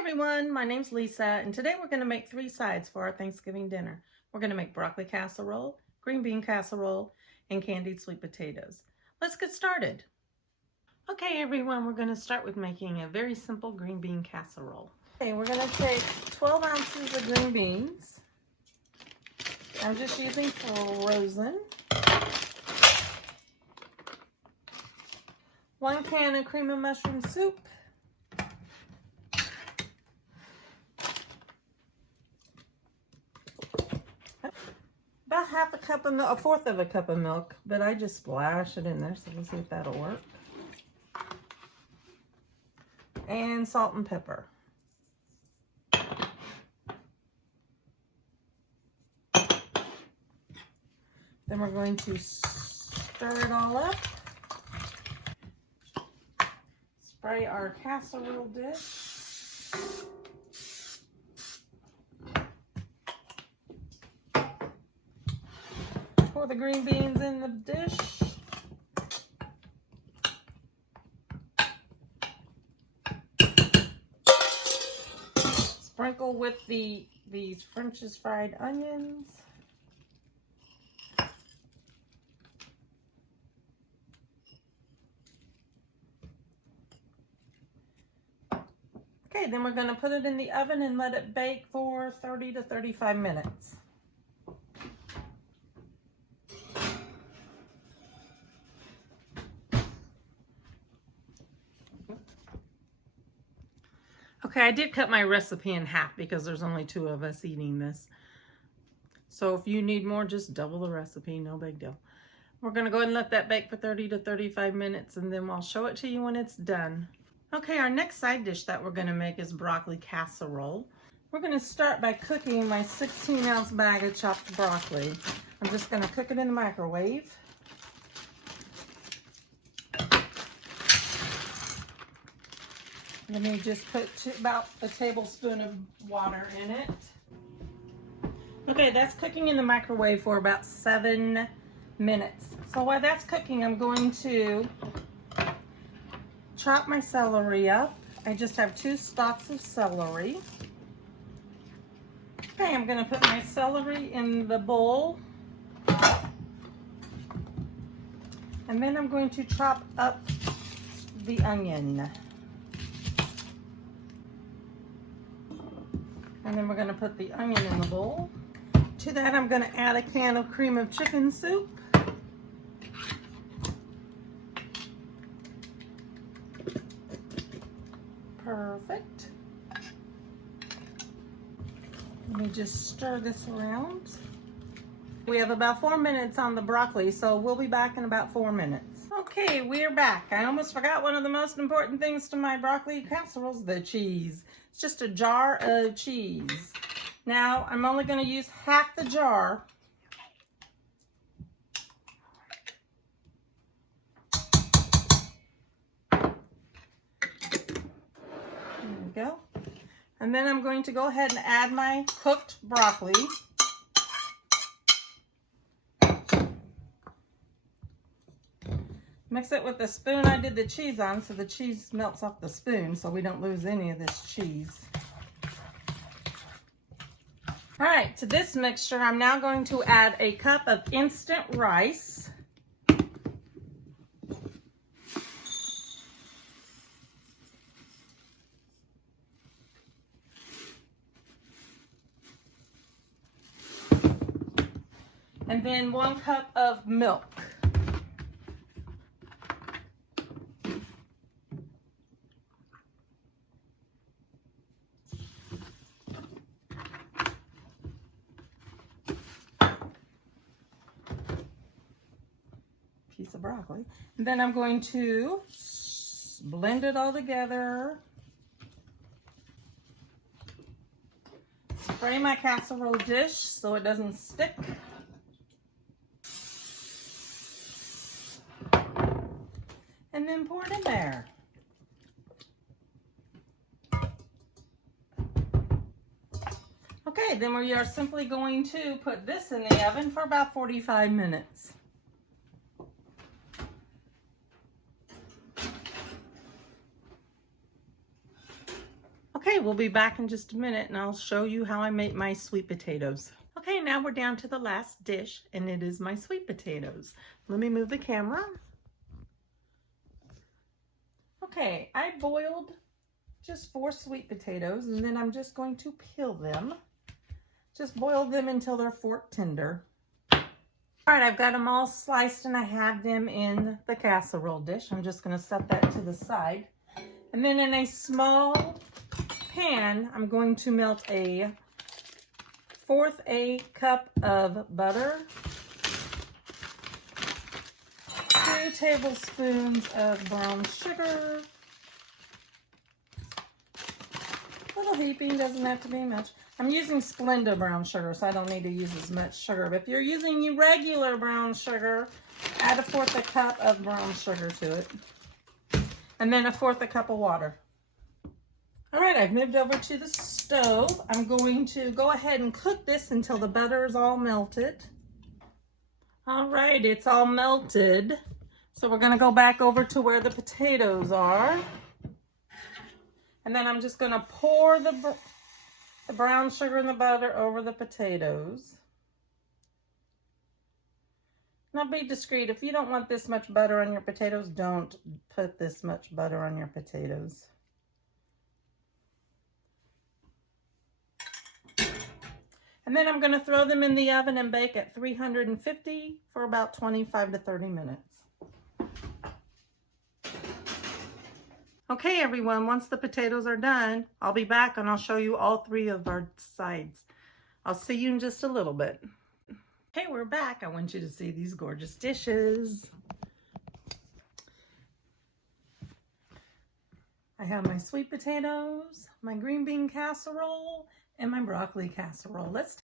Everyone, my name's Lisa, and today we're going to make 3 sides for our Thanksgiving dinner. We're going to make broccoli casserole, green bean casserole, and candied sweet potatoes. Let's get started. Okay everyone, we're going to start with making a very simple green bean casserole. Okay, we're going to take 12 ounces of green beans. I'm just using frozen. 1 can of cream of mushroom soup. About half a cup of milk, a fourth of a cup of milk, but I just splash it in there, so we'll see if that'll work. And salt and pepper. Then we're going to stir it all up. Spray our casserole dish. Pour the green beans in the dish. Sprinkle with these French's fried onions. Okay, then we're going to put it in the oven and let it bake for 30 to 35 minutes. Okay, I did cut my recipe in half because there's only 2 of us eating this. So if you need more, just double the recipe, no big deal. We're going to go ahead and let that bake for 30 to 35 minutes, and then I'll show it to you when it's done. Okay, our next side dish that we're going to make is broccoli casserole. We're going to start by cooking my 16-ounce bag of chopped broccoli. I'm just going to cook it in the microwave. Let me just put about a tablespoon of water in it. Okay, that's cooking in the microwave for about 7 minutes. So while that's cooking, I'm going to chop my celery up. I just have 2 stalks of celery. Okay, I'm going to put my celery in the bowl. And then I'm going to chop up the onion. And then we're going to put the onion in the bowl. To that, I'm going to add a can of cream of chicken soup. Perfect. Let me just stir this around. We have about 4 minutes on the broccoli, so we'll be back in about 4 minutes. Okay, we're back. I almost forgot one of the most important things to my broccoli casseroles, the cheese. It's just a jar of cheese. Now, I'm only going to use half the jar. There we go. And then I'm going to go ahead and add my cooked broccoli. Mix it with the spoon I did the cheese on so the cheese melts off the spoon so we don't lose any of this cheese. All right, to this mixture, I'm now going to add a cup of instant rice. And then 1 cup of milk. Piece of broccoli. And then I'm going to blend it all together. Spray my casserole dish so it doesn't stick. And then pour it in there. Okay, then we are simply going to put this in the oven for about 45 minutes. Okay, we'll be back in just a minute and I'll show you how I make my sweet potatoes. Okay, now we're down to the last dish and it is my sweet potatoes. Let me move the camera. Okay, I boiled just 4 sweet potatoes and then I'm just going to peel them. Just boil them until they're fork tender. All right, I've got them all sliced and I have them in the casserole dish. I'm just going to set that to the side. And then in a small pan, I'm going to melt a 1/4 cup of butter, 2 tablespoons of brown sugar, little heaping, doesn't have to be much. I'm using Splenda brown sugar, so I don't need to use as much sugar. But if you're using regular brown sugar, add a 1/4 cup of brown sugar to it. And then a 1/4 cup of water. All right, I've moved over to the stove. I'm going to go ahead and cook this until the butter is all melted. All right, it's all melted. So we're gonna go back over to where the potatoes are. And then I'm just gonna pour the brown sugar and the butter over the potatoes. Now be discreet. If you don't want this much butter on your potatoes, don't put this much butter on your potatoes. And then I'm going to throw them in the oven and bake at 350 for about 25 to 30 minutes. Okay, everyone, once the potatoes are done, I'll be back and I'll show you all 3 of our sides. I'll see you in just a little bit. Okay, we're back. I want you to see these gorgeous dishes. I have my sweet potatoes, my green bean casserole, and my broccoli casserole. Let's